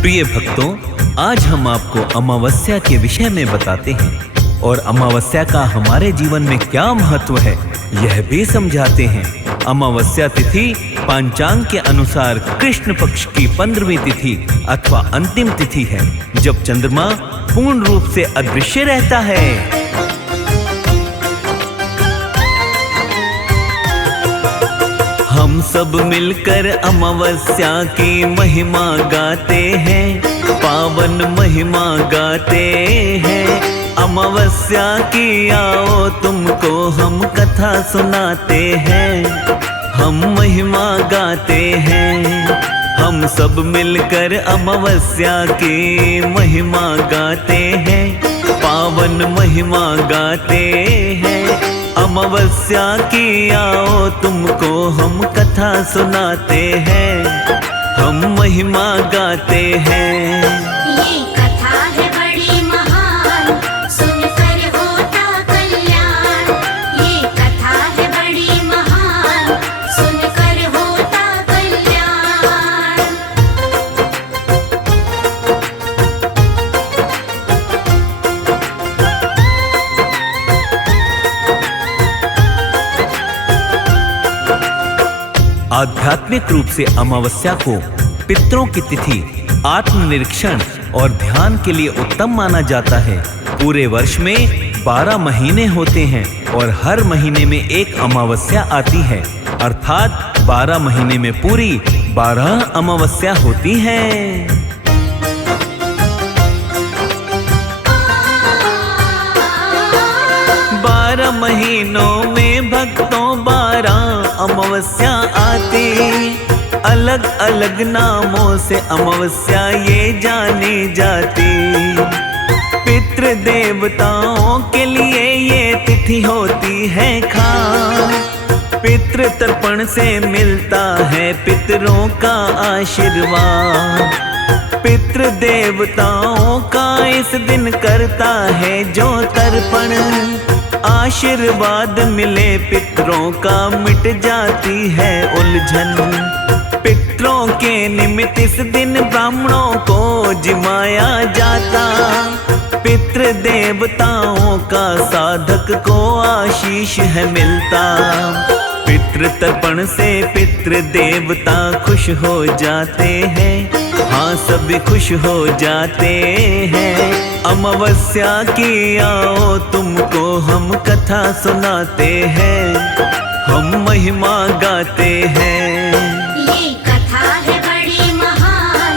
प्रिय भक्तों, आज हम आपको अमावस्या के विषय में बताते हैं और अमावस्या का हमारे जीवन में क्या महत्व है यह भी समझाते हैं। अमावस्या तिथि पंचांग के अनुसार कृष्ण पक्ष की 15वीं तिथि अथवा अंतिम तिथि है, जब चंद्रमा पूर्ण रूप से अदृश्य रहता है। हम सब मिलकर अमावस्या की महिमा गाते हैं, पावन महिमा गाते हैं। अमावस्या की आओ तुमको हम कथा सुनाते हैं, हम महिमा गाते हैं। हम सब मिलकर अमावस्या की महिमा गाते हैं, पावन महिमा गाते हैं। अमावस्या की आओ तुमको हम कथा सुनाते हैं, हम महिमा गाते हैं। ये कथा है बड़ी महान, सुनकर होता कल्याण। ये कथा है बड़ी महान, सुनकर होता कल्याण। आध्यात्मिक रूप से अमावस्या को पितरों की तिथि, आत्मनिरीक्षण और ध्यान के लिए उत्तम माना जाता है। पूरे वर्ष में 12 महीने होते हैं और हर महीने में एक अमावस्या आती है, अर्थात 12 महीने में पूरी 12 अमावस्या होती हैं। 12 महीनों में भक्तों 12 अमावस्या आती, अलग अलग नामों से अमावस्या ये जानी जाती। पितृ देवताओं के लिए ये तिथि होती है खास, पितृ तर्पण से मिलता है पितरों का आशीर्वाद। पितृ देवताओं का इस दिन करता है जो तर्पण, आशीर्वाद मिले पितरों का मिट जाती है उलझन। पितरों के निमित्त इस दिन ब्राह्मणों को जिमाया जाता, पितृ देवताओं का साधक को आशीष है मिलता। पितृ तर्पण से पितृ देवता खुश हो जाते हैं, हाँ सभी खुश हो जाते हैं। अमावस्या की आओ तुमको हम कथा सुनाते हैं, हम महिमा गाते हैं। ये कथा है बड़ी महान,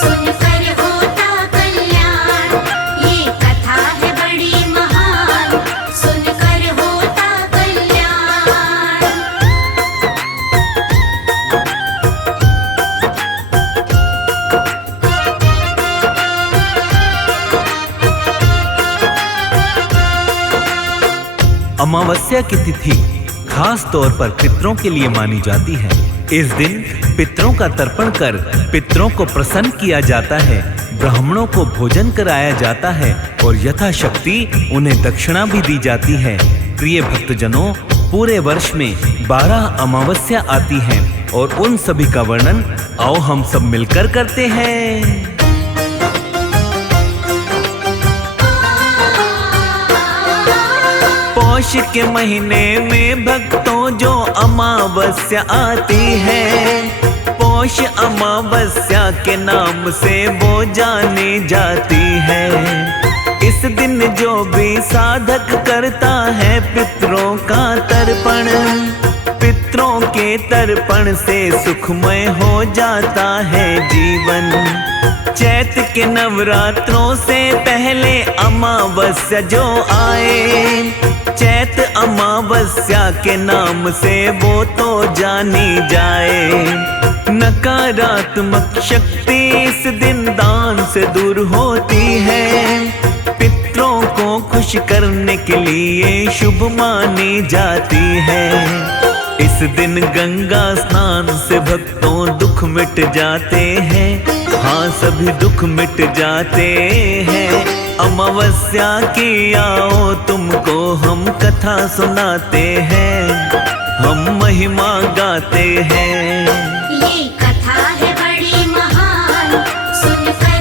सुनकर होता कल्याण। ये कथा है बड़ी महान, सुनकर होता कल्याण। अमावस्या की तिथि खास तौर पर पितरों के लिए मानी जाती है। इस दिन पितरों का तर्पण कर पितरों को प्रसन्न किया जाता है, ब्राह्मणों को भोजन कराया जाता है और यथाशक्ति उन्हें दक्षिणा भी दी जाती है। प्रिय भक्तजनों, पूरे वर्ष में 12 अमावस्या आती हैं और उन सभी का वर्णन आओ हम सब मिलकर करते हैं। पौष के महीने में भक्तों जो अमावस्या आती है, पौष अमावस्या के नाम से वो जानी जाती है। इस दिन जो भी साधक करता है पितरों का तर्पण, पितरों के तर्पण से सुखमय हो जाता है जीवन। चैत के नवरात्रों से पहले अमावस्या जो आए, चैत अमावस्या के नाम से वो तो जानी जाए। नकारात्मक शक्ति इस दिन दान से दूर होती है, पितरों को खुश करने के लिए शुभ मानी जाती है। इस दिन गंगा स्नान से भक्तों दुख मिट जाते हैं, हाँ सभी दुख मिट जाते हैं। अमावस्या की आओ तुमको हम कथा सुनाते हैं, हम महिमा गाते हैं। ये कथा है बड़ी महान, सुनकर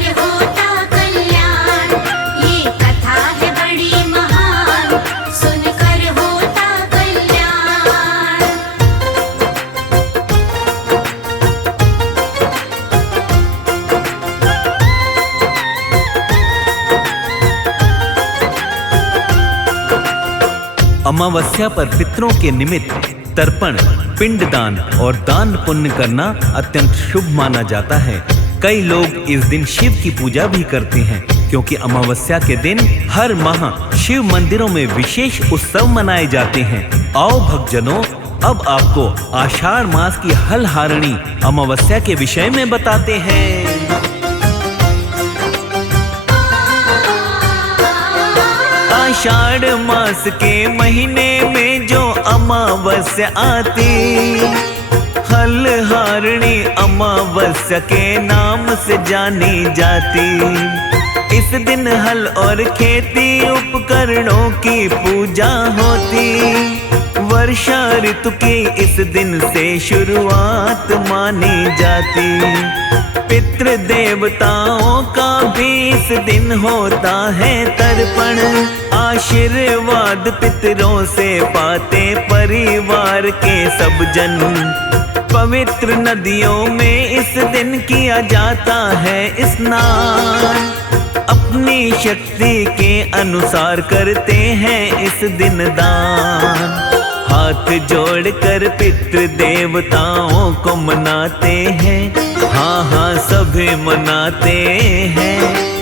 अमावस्या पर पितरों के निमित्त तर्पण, पिंडदान और दान पुण्य करना अत्यंत शुभ माना जाता है। कई लोग इस दिन शिव की पूजा भी करते हैं, क्योंकि अमावस्या के दिन हर माह शिव मंदिरों में विशेष उत्सव मनाए जाते हैं। आओ भक्तजनों, अब आपको आषाढ़ मास की हलहारिणी अमावस्या के विषय में बताते हैं। आषाढ़ मास के महीने में जो अमावस्या आती, हलहारिणी अमावस्या के नाम से जानी जाती। इस दिन हल और खेती उपकरणों की पूजा होती। वर्षा ऋतु की इस दिन से शुरुआत मानी जाती। पितृ देवताओं का भी इस दिन होता है तर्पण। आशीर्वाद पितरों से पाते परिवार के सब जन। पवित्र नदियों में इस दिन किया जाता है स्नान। अपनी शक्ति के अनुसार करते हैं इस दिन दान। हाथ जोड़कर पितृ देवताओं को मनाते हैं। हाँ हाँ सभी मनाते हैं।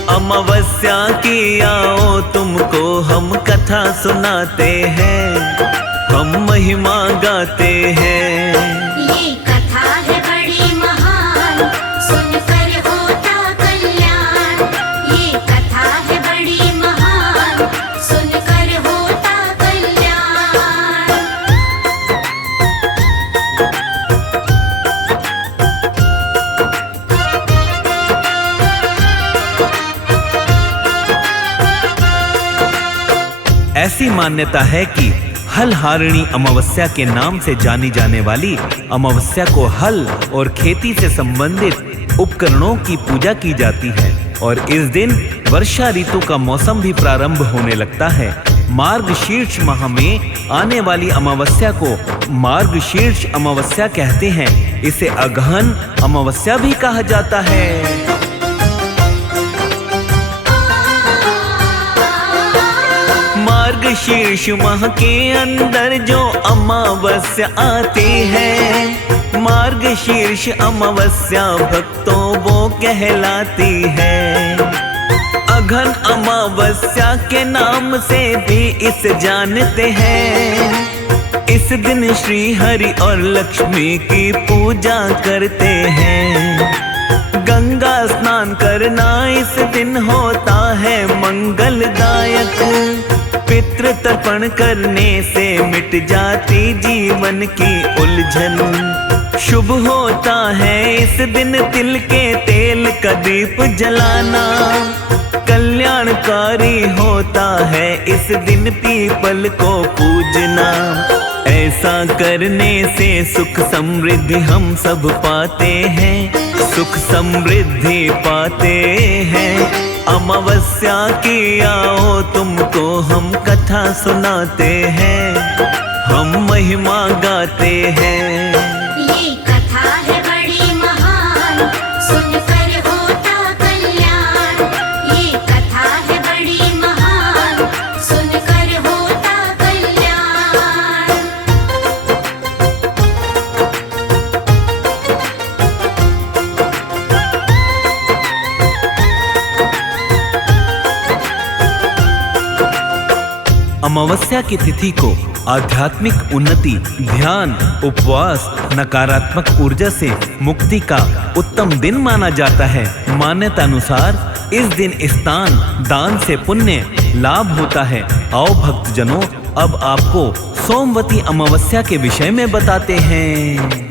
अमावस्या की आओ तुमको हम कथा सुनाते हैं। हम महिमा गाते हैं। ये कथा है बड़ी महान, सुनकर होता कल्याण। ये कथा है बड़ी महान, सुनकर होता कल्याण। ऐसी मान्यता है कि हलहारिणी अमावस्या के नाम से जानी जाने वाली अमावस्या को हल और खेती से संबंधित उपकरणों की पूजा की जाती है और इस दिन वर्षा ऋतु का मौसम भी प्रारंभ होने लगता है। मार्गशीर्ष माह में आने वाली अमावस्या को मार्गशीर्ष अमावस्या कहते हैं। इसे अगहन अमावस्या भी कहा जाता है। मार्गशीर्ष माह के अंदर जो अमावस्या आती है, मार्गशीर्ष अमावस्या भक्तों वो कहलाती है। अगहन अमावस्या के नाम से भी इसे जानते हैं। इस दिन श्री हरि और लक्ष्मी की पूजा करते हैं। गंगा स्नान करना इस दिन होता है मंगलदायक। पितृ तर्पण करने से मिट जाती जीवन की उलझन। शुभ होता है इस दिन तिल के तेल का दीप जलाना। कल्याणकारी होता है इस दिन पीपल को पूजना। ऐसा करने से सुख समृद्धि हम सब पाते हैं। सुख समृद्धि पाते हैं। अमावस्या की आओ तुमको हम कथा सुनाते हैं। हम महिमा गाते हैं। ये कथा है बड़ी महान, सुनकर होता कल्याण। ये कथा है बड़ी महान, सुनकर होता कल्याण। अमावस्या की तिथि को आध्यात्मिक उन्नति, ध्यान, उपवास, नकारात्मक ऊर्जा से मुक्ति का उत्तम दिन माना जाता है। मान्यता अनुसार इस दिन स्नान दान से पुण्य लाभ होता है। आओ भक्तजनों, अब आपको सोमवती अमावस्या के विषय में बताते हैं।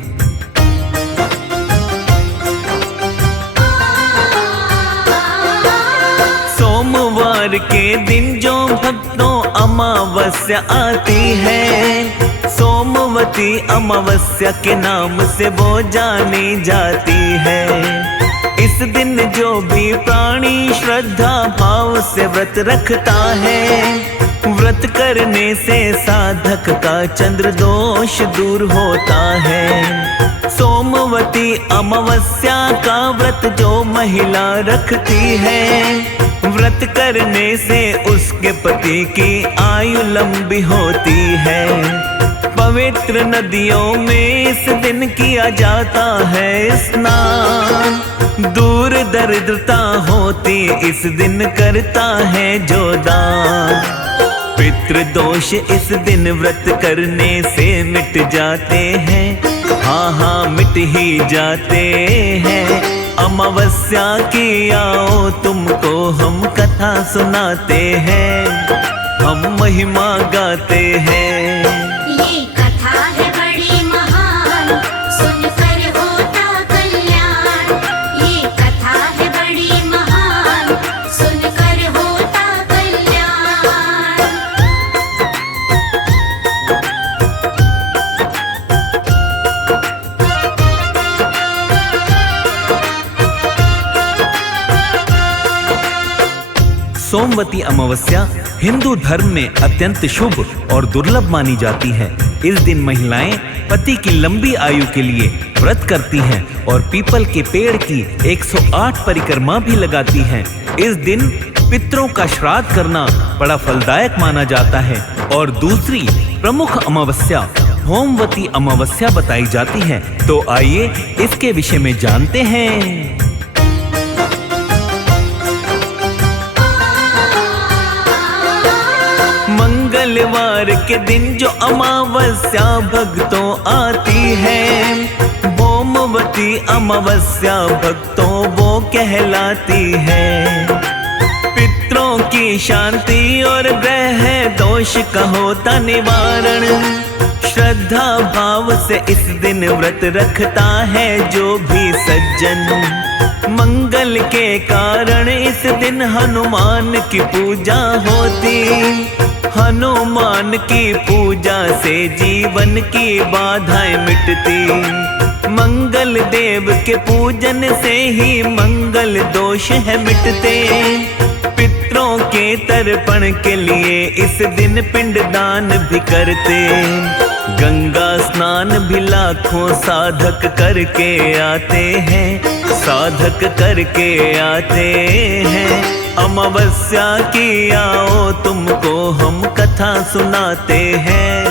सोमवार के दिन जो भक्तों अमावस्या आती है, सोमवती अमावस्या के नाम से वो जानी जाती है। इस दिन जो भी प्राणी श्रद्धा भाव से व्रत रखता है, व्रत करने से साधक का चंद्र दोष दूर होता है। सोमवती अमावस्या का व्रत जो महिला रखती है, व्रत करने से उसके पति की आयु लंबी होती है। पवित्र नदियों में इस दिन किया जाता है स्नान। दूर दरिद्रता होती इस दिन करता है जो दान। पितृदोष इस दिन व्रत करने से मिट जाते हैं। हाँ हाँ मिट ही जाते हैं। अमावस्या की आओ तुमको हम कथा सुनाते हैं, हम महिमा गाते हैं। ये कथा है बड़ी महान, सुनकर होता कल्याण। ये कथा है बड़ी महान, सुनकर होता कल्याण। सोमवती अमावस्या हिंदू धर्म में अत्यंत शुभ और दुर्लभ मानी जाती है। इस दिन महिलाएं पति की लंबी आयु के लिए व्रत करती हैं और पीपल के पेड़ की 108 परिक्रमा भी लगाती हैं। इस दिन पितरों का श्राद्ध करना बड़ा फलदायक माना जाता है। और दूसरी प्रमुख अमावस्या होमवती अमावस्या बताई जाती है। तो आइए इसके विषय में जानते हैं। मंगलवार के दिन जो अमावस्या भक्तों आती है, होमवती अमावस्या भक्तों वो कहलाती है। पितरों की शांति और ग्रह दोष का होता निवारण। श्रद्धा भाव से इस दिन व्रत रखता है जो भी सज्जन। मंगल के कारण इस दिन हनुमान की पूजा होती। हनुमान की पूजा से जीवन की बाधाएं मिटती। मंगल देव के पूजन से ही मंगल दोष है मिटते। पितरों के तर्पण के लिए इस दिन पिंडदान भी करते। गंगा स्नान भी लाखों साधक करके आते हैं, साधक करके आते हैं। अमावस्या की आओ तुमको हम कथा सुनाते हैं,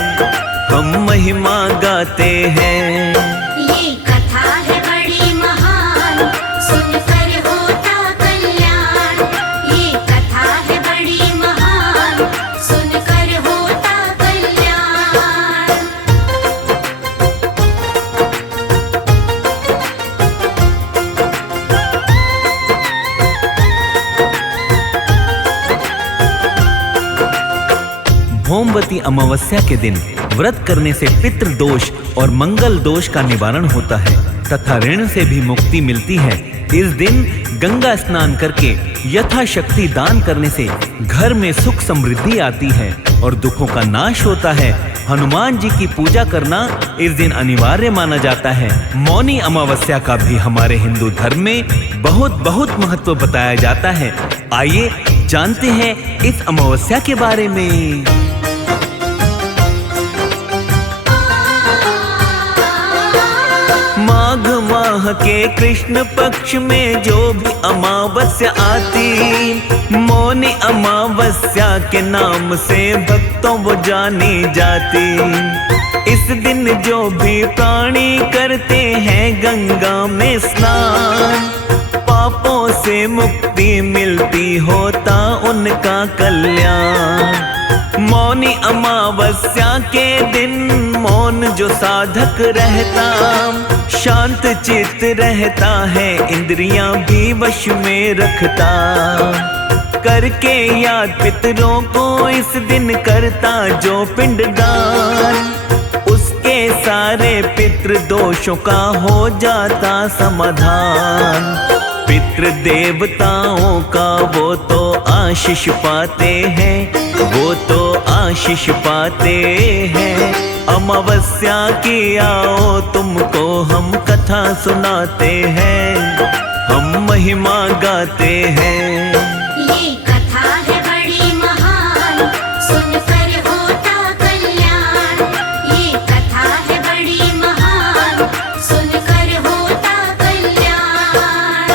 हम महिमा गाते हैं। ये कथा है बड़ी महान, सुनकर होता कल्याण। ये कथा है बड़ी महान, सुनकर होता कल्याण। होमवती अमावस्या के दिन व्रत करने से पितृ दोष और मंगल दोष का निवारण होता है तथा ऋण से भी मुक्ति मिलती है। इस दिन गंगा स्नान करके यथाशक्ति दान करने से घर में सुख समृद्धि आती है और दुखों का नाश होता है। हनुमान जी की पूजा करना इस दिन अनिवार्य माना जाता है। मौनी अमावस्या का भी हमारे हिंदू धर्म में बहुत महत्व बताया जाता है। आइए जानते हैं इस अमावस्या के बारे में। माघ माह के कृष्ण पक्ष में जो भी अमावस्या आती, मौनी अमावस्या के नाम से भक्तों वो जानी जाती। इस दिन जो भी प्राणी करते हैं गंगा में स्नान, पापों से मुक्ति मिलती होता उनका कल्याण। मौनी अमावस्या के दिन मौन जो साधक रहता, शांत चित्त रहता है, इंद्रियां भी वश में रखता। करके याद पितरों को इस दिन करता जो पिंडदान, उसके सारे पितृ दोषों का हो जाता समाधान। पितृ देवताओं का वो तो आशीष पाते हैं, वो तो आशीष पाते हैं। अमावस्या की आओ तुमको हम कथा सुनाते हैं, हम महिमा गाते हैं। ये कथा है बड़ी महान, सुनकर होता कल्याण। ये कथा है बड़ी महान, सुनकर होता कल्याण।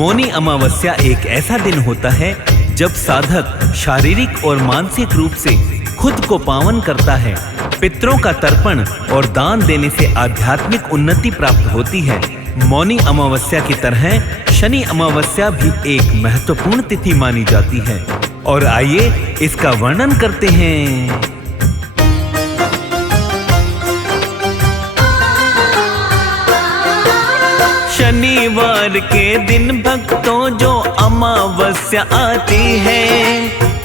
मौनी अमावस्या एक ऐसा दिन होता है जब साधक शारीरिक और मानसिक रूप से खुद को पावन करता है। पितरों का तर्पण और दान देने से आध्यात्मिक उन्नति प्राप्त होती है। मौनी अमावस्या की तरह शनि अमावस्या भी एक महत्वपूर्ण तिथि मानी जाती है और आइए इसका वर्णन करते हैं। शनिवार के दिन भक्तों जो अमावस्या आती है,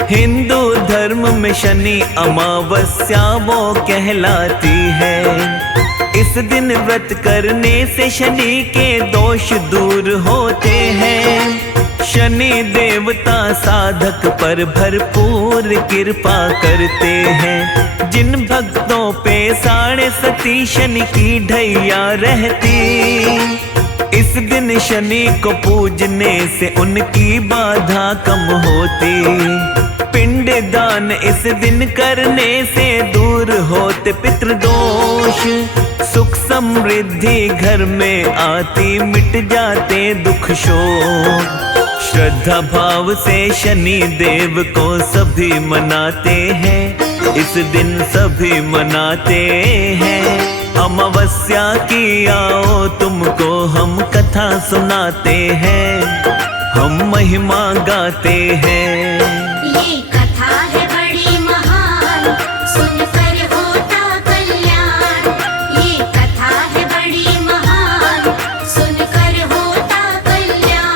हिंदू धर्म में शनि अमावस्या वो कहलाती है। इस दिन व्रत करने से शनि के दोष दूर होते हैं। शनि देवता साधक पर भरपूर कृपा करते हैं। जिन भक्तों पे 7.5 शनि की ढैया रहती, इस दिन शनि को पूजने से उनकी बाधा कम होती। पिंड दान इस दिन करने से दूर होते पितृदोष। सुख समृद्धि घर में आती, मिट जाते दुख शोक। श्रद्धा भाव से शनि देव को सभी मनाते हैं। इस दिन सभी मनाते हैं। अमावस्या की आओ तुमको हम कथा सुनाते हैं, हम महिमा गाते हैं। ये कथा है बड़ी महान, सुनकर होता कल्याण। ये कथा है बड़ी महान, सुनकर होता कल्याण।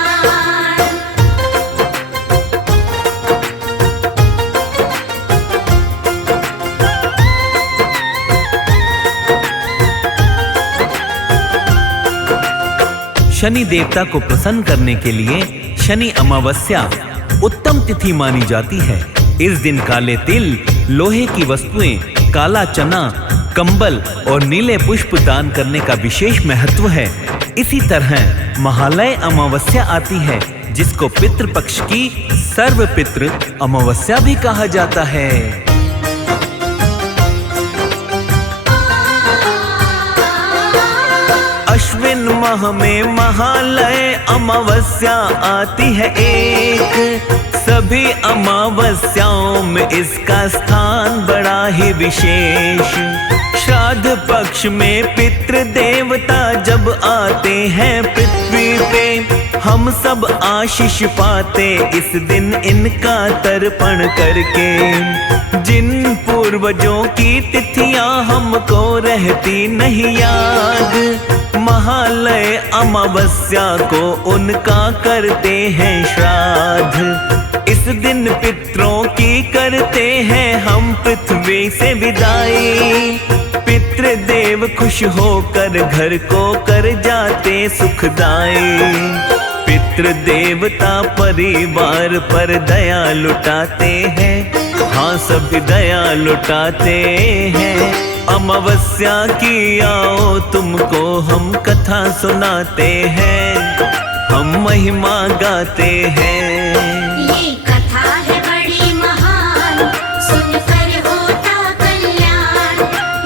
शनि देवता को प्रसन्न करने के लिए शनि अमावस्या उत्तम तिथि मानी जाती है। इस दिन काले तिल, लोहे की वस्तुएं, काला चना, कंबल और नीले पुष्प दान करने का विशेष महत्व है। इसी तरह महालय अमावस्या आती है, जिसको पितृपक्ष की सर्वपितृ अमावस्या भी कहा जाता है। अश्विन माह में महालय अमावस्या आती है एक। सभी अमावस्याओं में इसका स्थान बड़ा ही विशेष। श्राद्ध पक्ष में पितृ देवता जब आते हैं पृथ्वी पे, हम सब आशीष पाते इस दिन इनका तर्पण करके। जिन पूर्वजों की तिथियां हमको रहती नहीं याद, महालय अमावस्या को उनका करते हैं श्राद्ध। इस दिन पितरों की करते हैं हम पृथ्वी से विदाई। पितृ देव खुश होकर घर को कर जाते सुखदाई। पितृ देवता परिवार पर दया लुटाते हैं, हाँ सभी दया लुटाते हैं। अमावस्या की आओ तुमको हम कथा सुनाते हैं, हम महिमा गाते हैं। ये कथा है बड़ी महान, सुनकर होता कल्याण।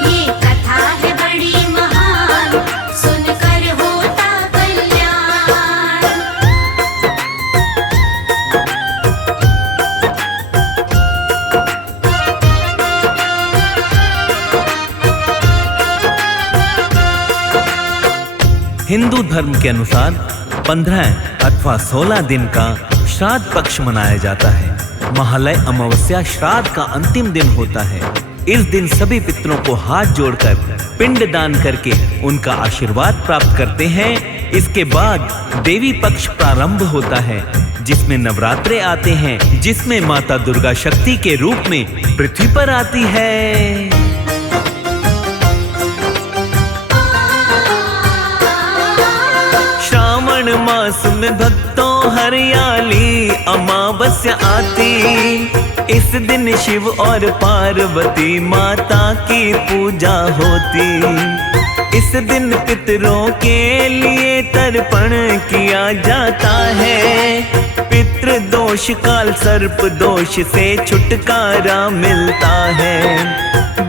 ये कथा है बड़ी महान, सुनकर होता कल्याण। हिंदू धर्म के अनुसार 15 अथवा 16 दिन का श्राद्ध पक्ष मनाया जाता है। महालय अमावस्या श्राद्ध का अंतिम दिन होता है। इस दिन सभी पितरों को हाथ जोड़कर पिंड दान करके उनका आशीर्वाद प्राप्त करते हैं। इसके बाद देवी पक्ष प्रारंभ होता है, जिसमें नवरात्रे आते हैं, जिसमें माता दुर्गा शक्ति के रूप में पृथ्वी पर आती है। श्रावण मास में भक्तों हरियाली अमावस्या आती। इस दिन शिव और पार्वती माता की पूजा होती। इस दिन पितरों के लिए तर्पण किया जाता है। पितृ दोष काल सर्प दोष से छुटकारा मिलता है।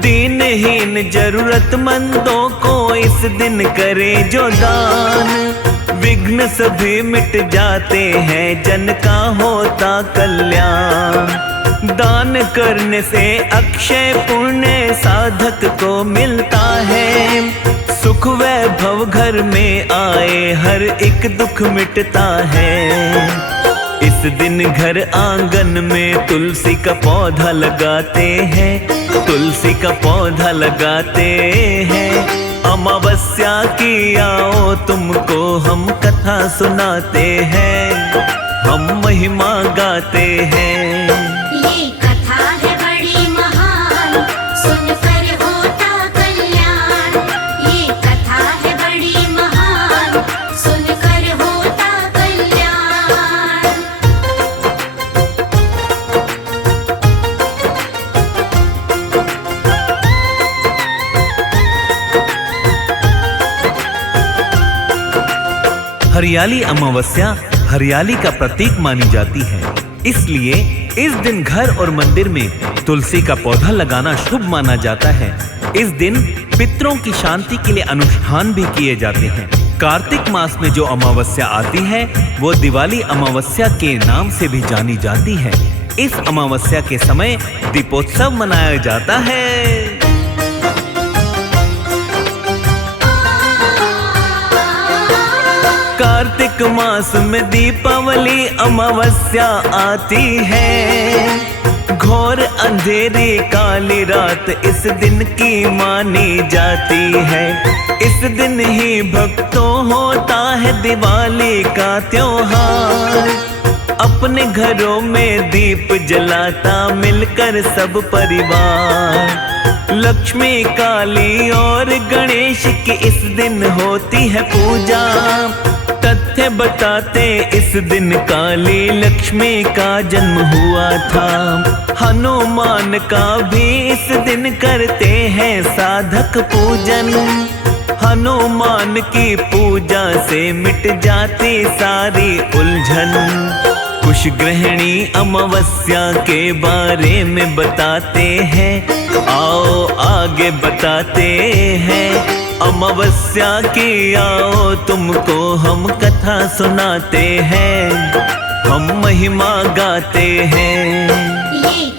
दीनहीन जरूरतमंदों को इस दिन करे जो दान, विघ्न विघ्न सभी मिट जाते हैं, जन का होता कल्याण। दान करने से अक्षय पुण्य साधक को मिलता है, सुख वैभव घर में आए हर एक दुख मिटता है। इस दिन घर आंगन में तुलसी का पौधा लगाते हैं, तुलसी का पौधा लगाते हैं। अमावस्या की आओ तुमको हम कथा सुनाते हैं, हम महिमा गाते हैं। ये कथा है बड़ी महान, सुनकर होता कल्याण। ये कथा है बड़ी महान, सुनकर होता कल्याण। हरियाली अमावस्या हरियाली का प्रतीक मानी जाती है, इसलिए इस दिन घर और मंदिर में तुलसी का पौधा लगाना शुभ माना जाता है। इस दिन पितरों की शांति के लिए अनुष्ठान भी किए जाते हैं। कार्तिक मास में जो अमावस्या आती है वो दिवाली अमावस्या के नाम से भी जानी जाती है। इस अमावस्या के समय दीपोत्सव मनाया जाता है। कार्तिक मास में दीपावली अमावस्या आती है, घोर अंधेरी काली रात इस दिन की मानी जाती है। इस दिन ही भक्तों होता है दिवाली का त्योहार, अपने घरों में दीप जलाता मिलकर सब परिवार। लक्ष्मी काली और गणेश की इस दिन होती है पूजा, तथ्य बताते इस दिन काली लक्ष्मी का जन्म हुआ था। हनुमान का भी इस दिन करते हैं साधक पूजन, हनुमान की पूजा से मिट जाती सारी उलझन। कुश ग्रहणी अमावस्या के बारे में बताते हैं, आओ आगे बताते हैं। अमावस्या की आओ तुमको हम कथा सुनाते हैं, हम महिमा गाते हैं। ये